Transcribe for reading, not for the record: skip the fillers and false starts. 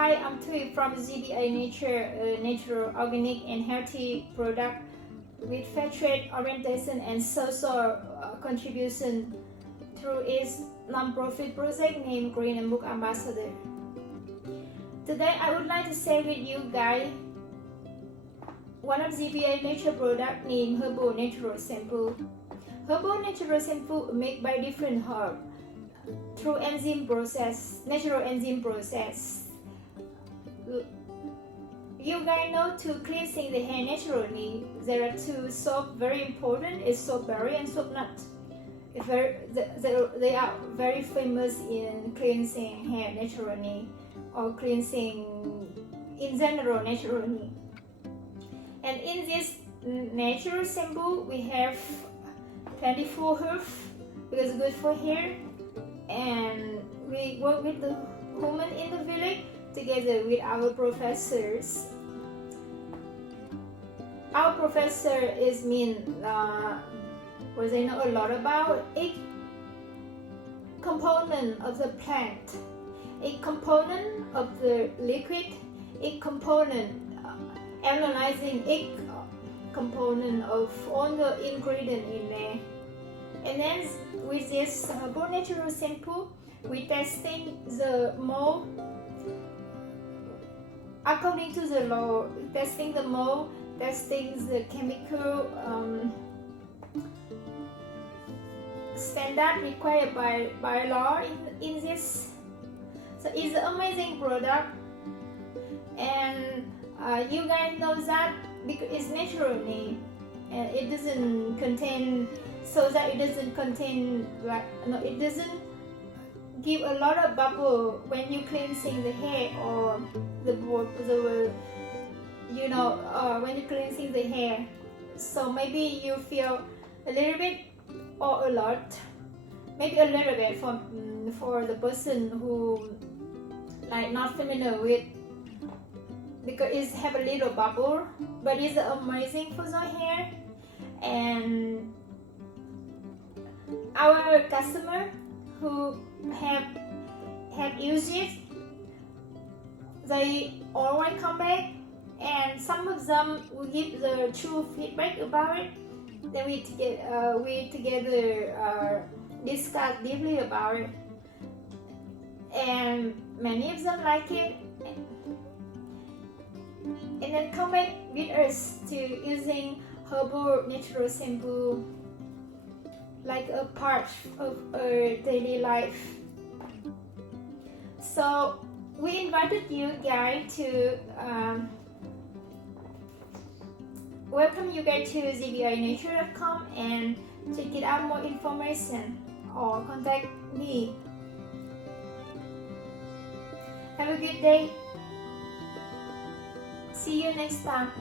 Hi, I'm Thuy from GBA Nature, a natural, organic and healthy product with fair trade orientation and social contribution through its non-profit project named Green Book Ambassador. Today I would like to share with you guys one of GBA Nature product named Herbal Natural Shampoo. Herbal Natural Shampoo made by different herbs through natural enzyme process. You guys know to cleansing the hair naturally, there are two soap very important, is soap berry and soap nut. They are very famous in cleansing hair naturally or cleansing in general naturally. And in this natural shampoo we have 24 herbs because it's good for hair, and we work with the women in the village together with our professors. Our professor is they know a lot about each component of the plant, each component of the liquid, each component, analyzing each component of all the ingredient in there. And then with this Herbal Natural Shampoo, we testing the mold according to the law, testing the mold, testing the chemical standard required by law in this. So it's an amazing product, and you guys know that because it's naturally, and it doesn't contain, so that it doesn't contain it doesn't give a lot of bubble when you cleansing the hair or when you're cleansing the hair. So maybe you feel a little bit or a lot, maybe a little bit for the person who not familiar with, because it have a little bubble, but it's amazing for the hair. And our customer who have used it, they always come back, and some of them will give the true feedback about it. Then we together discuss deeply about it, and many of them like it, and then come back with us to using Herbal Natural Shampoo like a part of our daily life. So we invited you guys to welcome you guys to gbanature.com and check it out more information or contact me. Have a good day. See you next time.